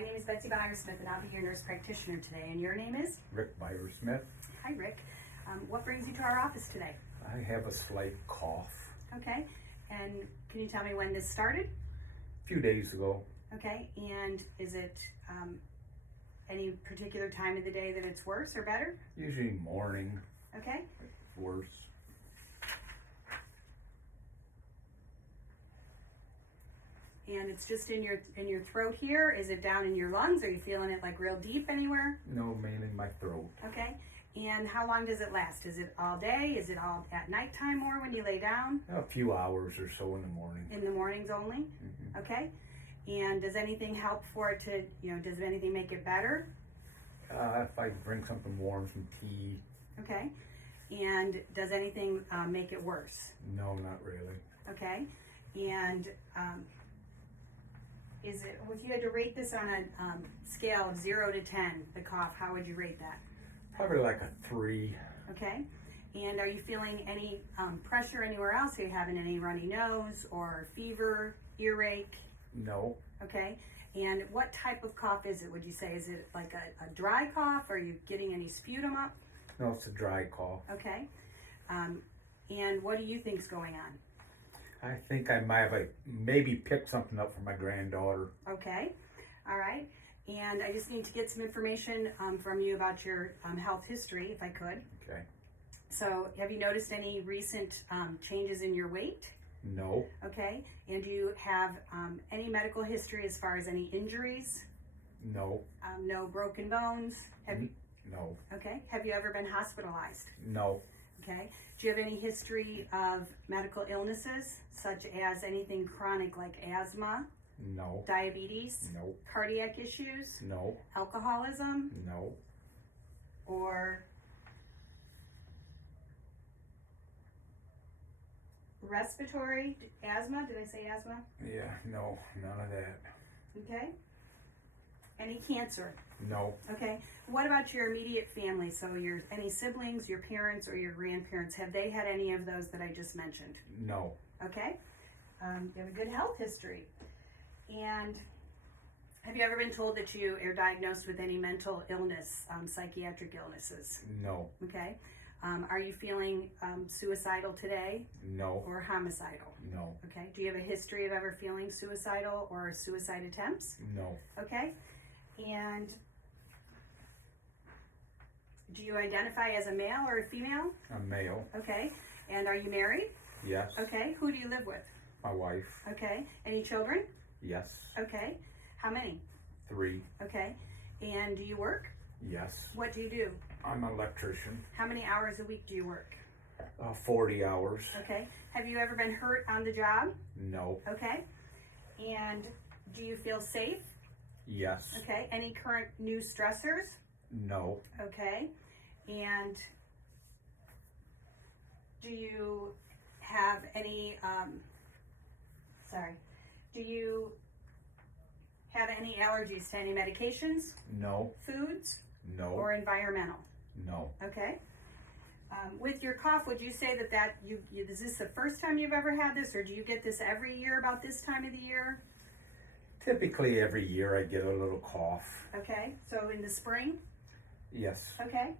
My name is Betsy Byers-Smith, and I'll be your nurse practitioner today. And your name is? Rick Byers-Smith. Hi, Rick. What brings you to our office today? I have a slight cough. Okay. And can you tell me when this started? A few days ago. Okay. And is it any particular time of the day that it's worse or better? Usually morning. Okay. Worse. And it's just in your throat here. Is it down in your lungs? Are you feeling it like real deep anywhere? No, mainly my throat. Okay. And how long does it last? Is it all day? Is it all at nighttime more when you lay down? A few hours or so in the morning. In the mornings only? Mm-hmm. Okay. And does anything help for it to, does anything make it better? If I drink something warm, some tea. Okay. And does anything make it worse? No, not really. Okay. And if you had to rate this on a scale of 0 to 10, the cough, how would you rate that? Probably like a 3. Okay. And are you feeling any pressure anywhere else? Are you having any runny nose or fever, earache? No. Okay. And what type of cough is it, would you say? Is it like a dry cough? Are you getting any sputum up? No, it's a dry cough. Okay. And what do you think's going on? I think I might have maybe picked something up from my granddaughter. Okay. All right. And I just need to get some information from you about your health history, if I could. Okay. So have you noticed any recent changes in your weight? No. Okay. And do you have any medical history as far as any injuries? No. No broken bones? No. Okay. Have you ever been hospitalized? No. Okay. Do you have any history of medical illnesses, such as anything chronic like asthma, No. diabetes, No. cardiac issues, No. alcoholism, No. or respiratory asthma? Did I say asthma? Yeah, no, none of that. Okay. Any cancer? No. Okay. What about your immediate family? So any siblings, your parents, or your grandparents, have they had any of those that I just mentioned? No. Okay. You have a good health history. And have you ever been told that you are diagnosed with any mental illness, psychiatric illnesses? No. Okay. Are you feeling suicidal today? No. Or homicidal? No. Okay. Do you have a history of ever feeling suicidal or suicide attempts? No. Okay. And do you identify as a male or a female? A male. Okay. And are you married? Yes. Okay. Who do you live with? My wife. Okay. Any children? Yes. Okay. How many? 3. Okay. And do you work? Yes. What do you do? I'm an electrician. How many hours a week do you work? 40 hours. Okay. Have you ever been hurt on the job? No. Okay. And do you feel safe? Yes. Okay. Any current new stressors? No. Okay. And do you have any, do you have any allergies to any medications, No. foods, No. or environmental? No. Okay. With your cough, would you say that is this the first time you've ever had this, or do you get this every year about this time of the year? Typically every year I get a little cough. Okay. So in the spring? Yes. Okay.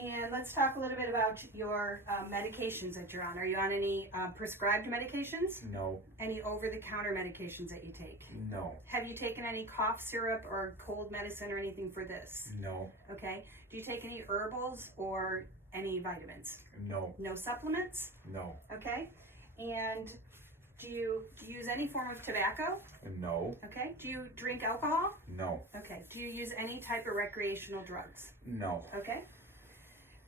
And let's talk a little bit about your medications that you're on. Are you on any prescribed medications? No. Any over-the-counter medications that you take? No. Have you taken any cough syrup or cold medicine or anything for this? No. Okay. Do you take any herbals or any vitamins? No. No supplements? No. Okay. And do you use any form of tobacco? No. Okay. Do you drink alcohol? No. Okay. Do you use any type of recreational drugs? No. Okay.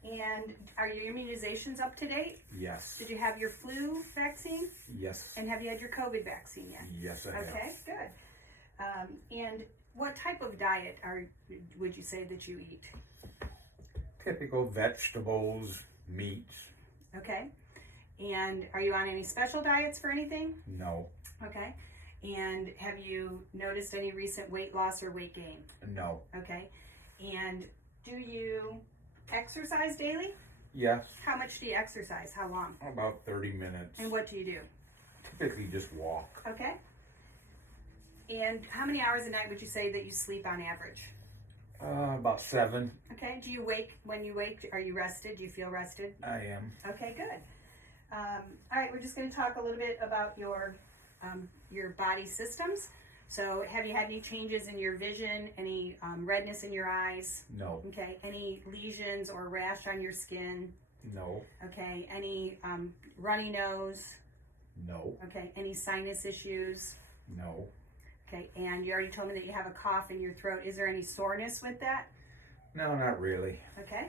And are your immunizations up to date? Yes. Did you have your flu vaccine? Yes. And have you had your COVID vaccine yet? Yes, I have. Okay, good. And what type of diet would you say that you eat? Typical vegetables, meats. Okay. And are you on any special diets for anything? No. Okay. And have you noticed any recent weight loss or weight gain? No. Okay. And do you exercise daily? Yes. How much do you exercise? How long? About 30 minutes. And what do you do? Typically just walk. Okay. And how many hours a night would you say that you sleep on average? About 7. Okay. Do you wake, when you wake, are you rested? Do you feel rested? I am. Okay, good. All right, we're just going to talk a little bit about your body systems. So have you had any changes in your vision, any redness in your eyes? No. Okay, any lesions or rash on your skin? No. Okay, any runny nose? No. Okay, any sinus issues? No. Okay, and you already told me that you have a cough in your throat. Is there any soreness with that? No, not really. Okay.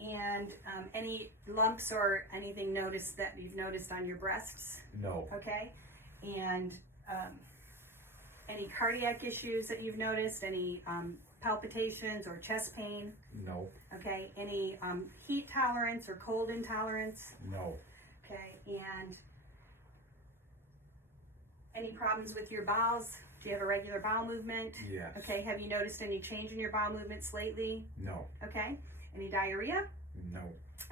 And any lumps or anything that you've noticed on your breasts? No. Okay. And any cardiac issues that you've noticed? Any palpitations or chest pain? No. Okay. Any heat tolerance or cold intolerance? No. Okay. And any problems with your bowels? Do you have a regular bowel movement? Yes. Okay. Have you noticed any change in your bowel movements lately? No. Okay. Any diarrhea? No.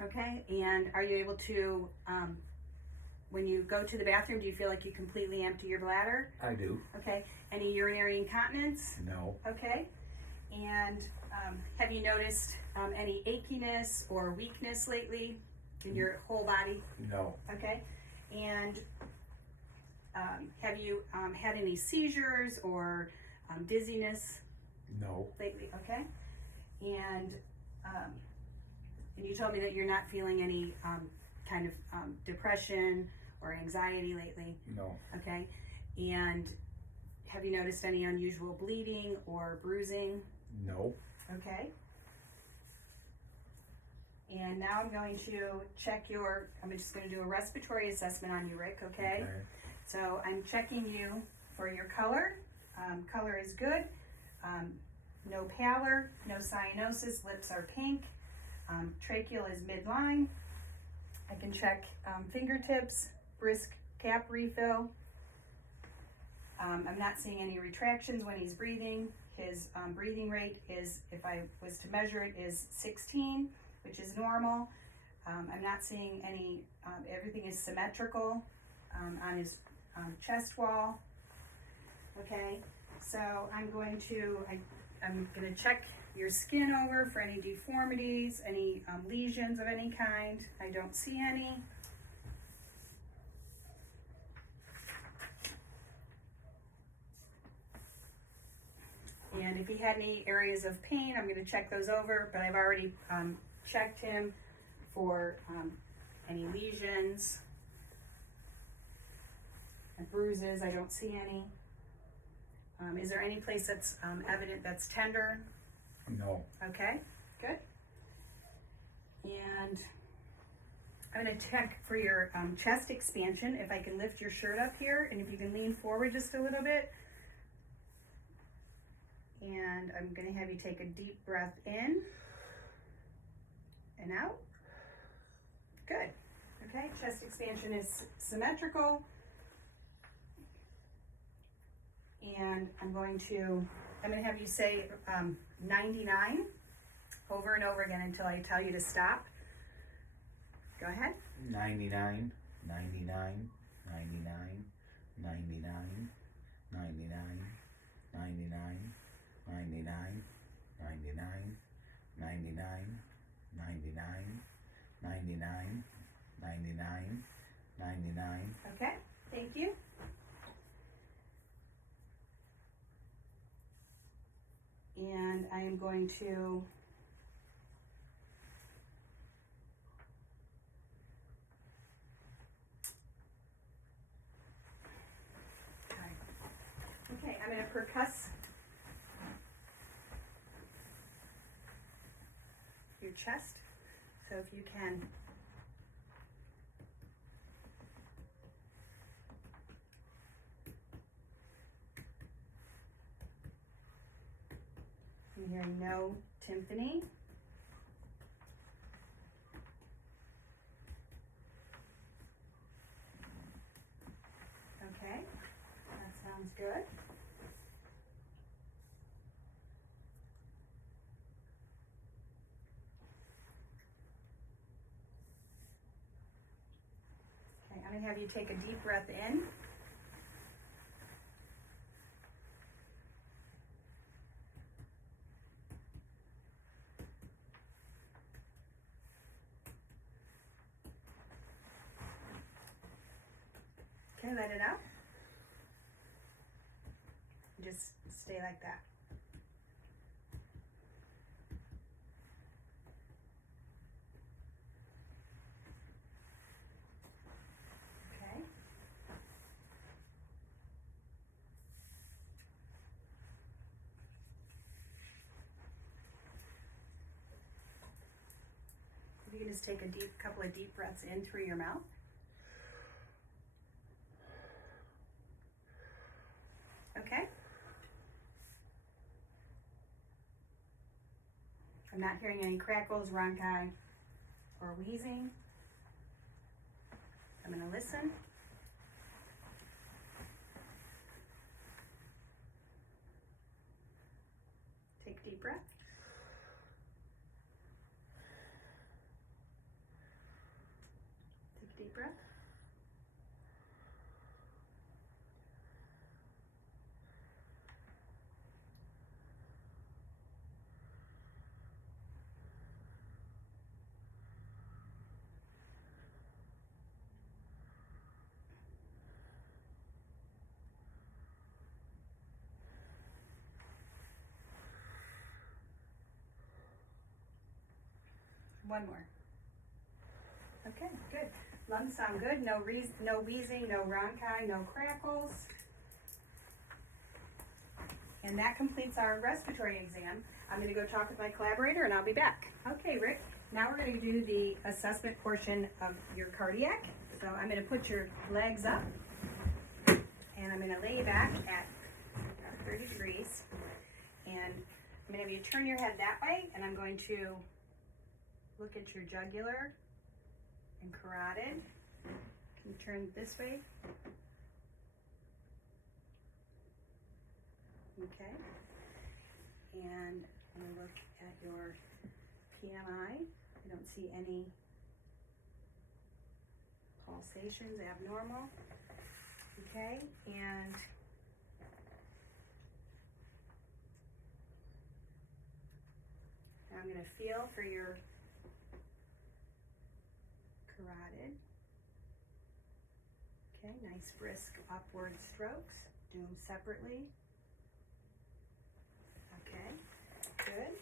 Okay. And are you able to, when you go to the bathroom, do you feel like you completely empty your bladder? I do. Okay. Any urinary incontinence? No. Okay. And have you noticed any achiness or weakness lately in your whole body? No. Okay. And have you had any seizures or dizziness No. lately? Okay. And you told me that you're not feeling any kind of depression or anxiety lately. No. Okay. And have you noticed any unusual bleeding or bruising? No. Okay. And now I'm going to check I'm just going to do a respiratory assessment on you, Rick, okay? So I'm checking you for your color. Color is good. No pallor, no cyanosis, lips are pink. Tracheal is midline. I can check fingertips, brisk cap refill. I'm not seeing any retractions when he's breathing. His breathing rate is, if I was to measure it, is 16, which is normal. I'm not seeing any, everything is symmetrical on his chest wall. Okay, so I'm going to check your skin over for any deformities, any lesions of any kind. I don't see any. And if he had any areas of pain, I'm going to check those over, but I've already checked him for any lesions and bruises. I don't see any. Is there any place that's evident that's tender? No. Okay, good. And I'm going to check for your chest expansion. If I can lift your shirt up here, and if you can lean forward just a little bit. And I'm going to have you take a deep breath in and out. Good. Okay, chest expansion is symmetrical. And I'm going to have you say 99 over and over again until I tell you to stop. Go ahead. 99, 99, 99, 99, 99, 99, 99, 99, 99, 99, 99, 99, 99. Okay, thank you. And I am going to okay, I'm going to percuss your chest. So if you can I'm hearing no timpani. Okay, that sounds good. Okay, I'm going to have you take a deep breath in let it out. Just stay like that. Okay. You can just take a couple of deep breaths in through your mouth. Okay. I'm not hearing any crackles, rhonchi, or wheezing. I'm going to listen. Take a deep breath. Take a deep breath. One more. Okay, good. Lungs sound good. No wheezing, no rhonchi, no crackles. And that completes our respiratory exam. I'm going to go talk with my collaborator and I'll be back. Okay, Rick, now we're going to do the assessment portion of your cardiac. So I'm going to put your legs up and I'm going to lay you back at 30 degrees. And I'm going to have you turn your head that way and I'm going to look at your jugular and carotid. Can you turn this way? Okay. And I'm going to look at your PMI. I don't see any pulsations, abnormal. Okay. And now I'm going to feel for your carotid. Okay, nice brisk upward strokes. Do them separately. Okay, good.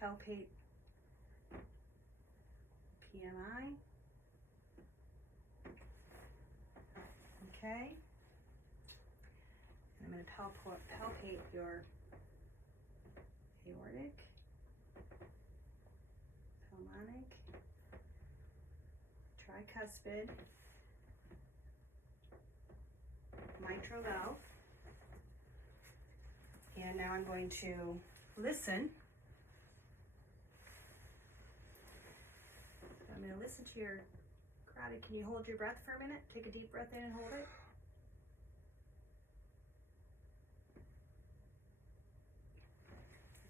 Palpate PMI. Okay. And I'm going to palpate your aortic, pulmonic, tricuspid, mitral valve. And now I'm going to listen. I'm going to listen to your carotid. Can you hold your breath for a minute? Take a deep breath in and hold it.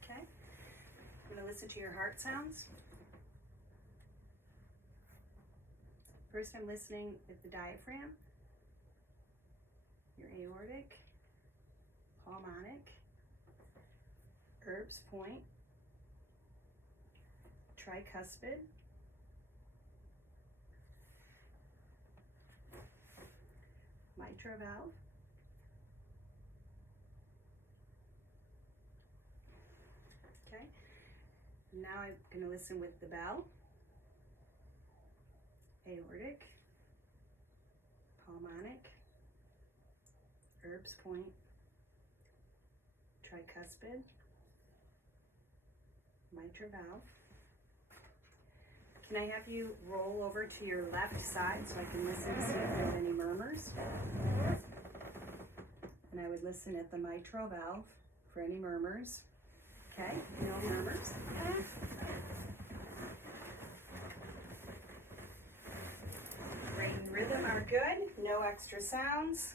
Okay. I'm going to listen to your heart sounds. First, I'm listening with the diaphragm, your aortic, pulmonic, Erb's point, tricuspid, mitral valve, okay. Now I'm going to listen with the bell, aortic, pulmonic, Erb's point, tricuspid, mitral valve. Can I have you roll over to your left side so I can listen to see if there's any murmurs? And I would listen at the mitral valve for any murmurs. Okay, no murmurs. Rate and rhythm are good, no extra sounds.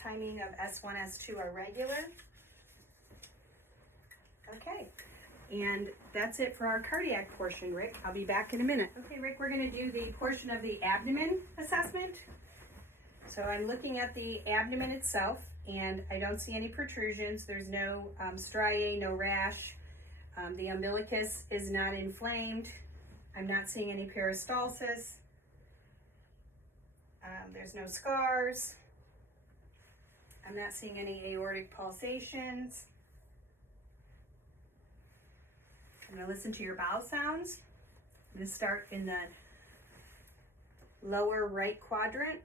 Timing of S1, S2 are regular. Okay, and that's it for our cardiac portion, Rick. I'll be back in a minute. Okay, Rick, we're going to do the portion of the abdomen assessment. So I'm looking at the abdomen itself. and I don't see any protrusions. There's no striae, no rash. The umbilicus is not inflamed. I'm not seeing any peristalsis. There's no scars. I'm not seeing any aortic pulsations. I'm going to listen to your bowel sounds. I'm going to start in the lower right quadrant.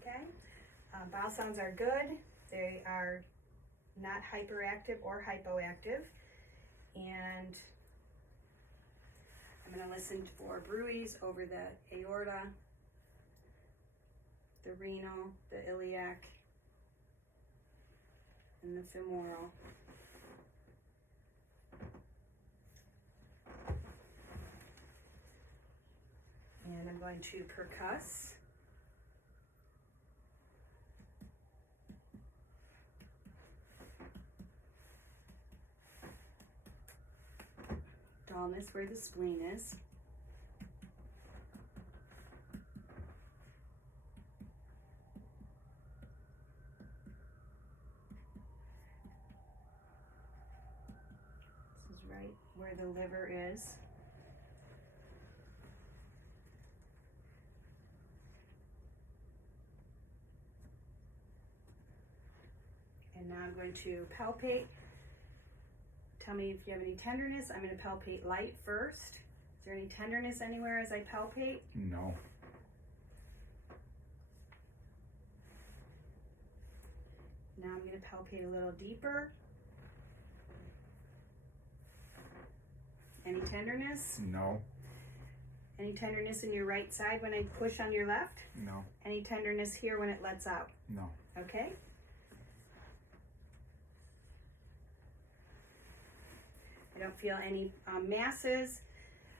Okay, bowel sounds are good. They are not hyperactive or hypoactive. And I'm going to listen for bruits over the aorta, the renal, the iliac, and the femoral. And I'm going to percuss. Dullness where the spleen is. This is right where the liver is. And now I'm going to palpate. Tell me if you have any tenderness. I'm going to palpate light first. Is there any tenderness anywhere as I palpate? No. Now I'm going to palpate a little deeper. Any tenderness? No. Any tenderness in your right side when I push on your left? No. Any tenderness here when it lets out? No. Okay. I don't feel any masses.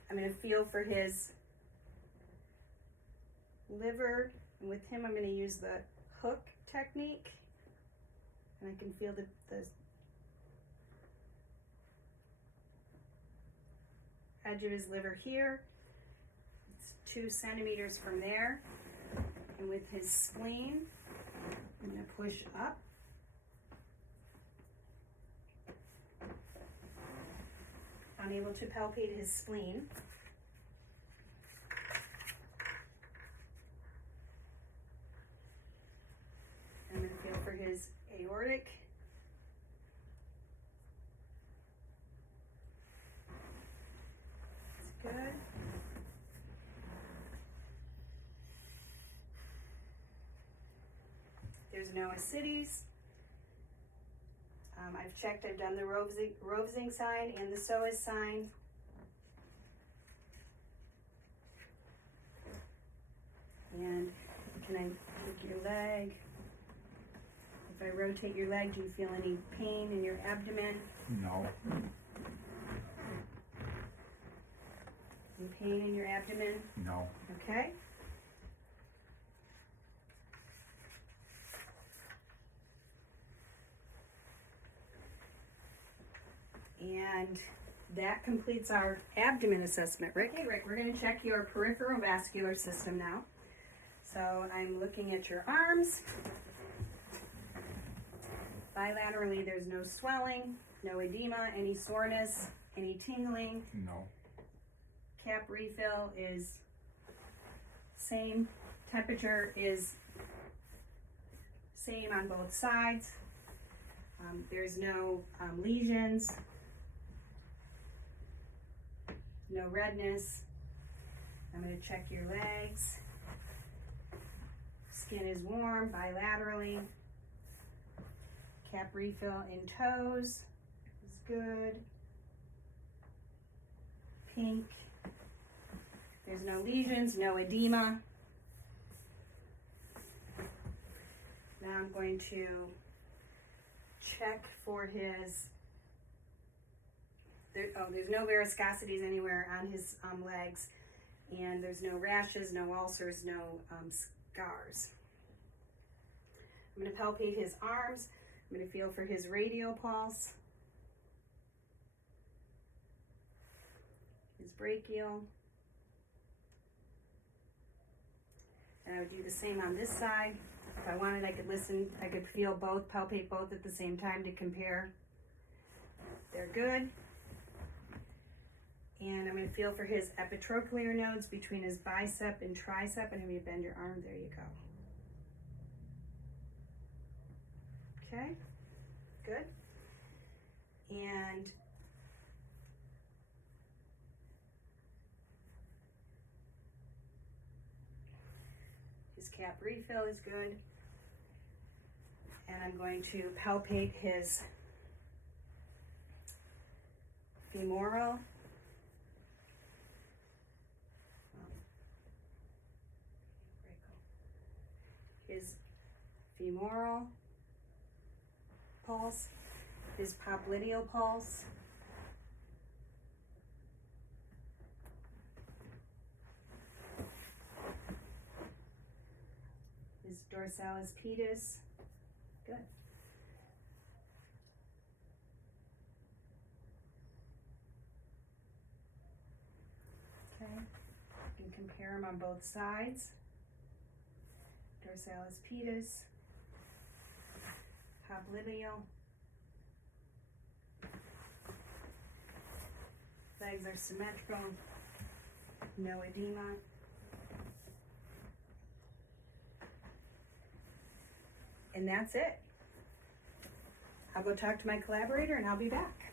I'm going to feel for his liver. And with him, I'm going to use the hook technique. And I can feel the edge of his liver here. It's 2 centimeters from there. And with his spleen, I'm going to push up. Unable to palpate his spleen. I'm going to feel for his aortic. That's good. There's no ascites. I've checked, I've done the Rovsing sign and the Psoas sign. And can I take your leg? If I rotate your leg, do you feel any pain in your abdomen? No. Any pain in your abdomen? No. Okay. And that completes our abdomen assessment. Rick? Okay, Rick, we're going to check your peripheral vascular system now. So I'm looking at your arms. Bilaterally, there's no swelling, no edema, any soreness, any tingling. No. Cap refill is same. Temperature is same on both sides. There's no lesions. No redness. I'm going to check your legs. Skin is warm bilaterally. Cap refill in toes is good. Pink. There's no lesions, no edema. Now I'm going to check for his there's no varicosities anywhere on his legs, and there's no rashes, no ulcers, no scars. I'm going to palpate his arms. I'm going to feel for his radial pulse, his brachial, and I would do the same on this side. If I wanted, I could feel both, palpate both at the same time to compare. They're good. And I'm going to feel for his epitrochlear nodes between his bicep and tricep, and have you bend your arm, there you go. Okay, good. And his cap refill is good. And I'm going to palpate his femoral, pulse, his popliteal pulse, his dorsalis pedis. Good. Okay, you can compare them on both sides. Dorsalis pedis, popliteal. Legs are symmetrical, no edema. And that's it. I'll go talk to my collaborator and I'll be back.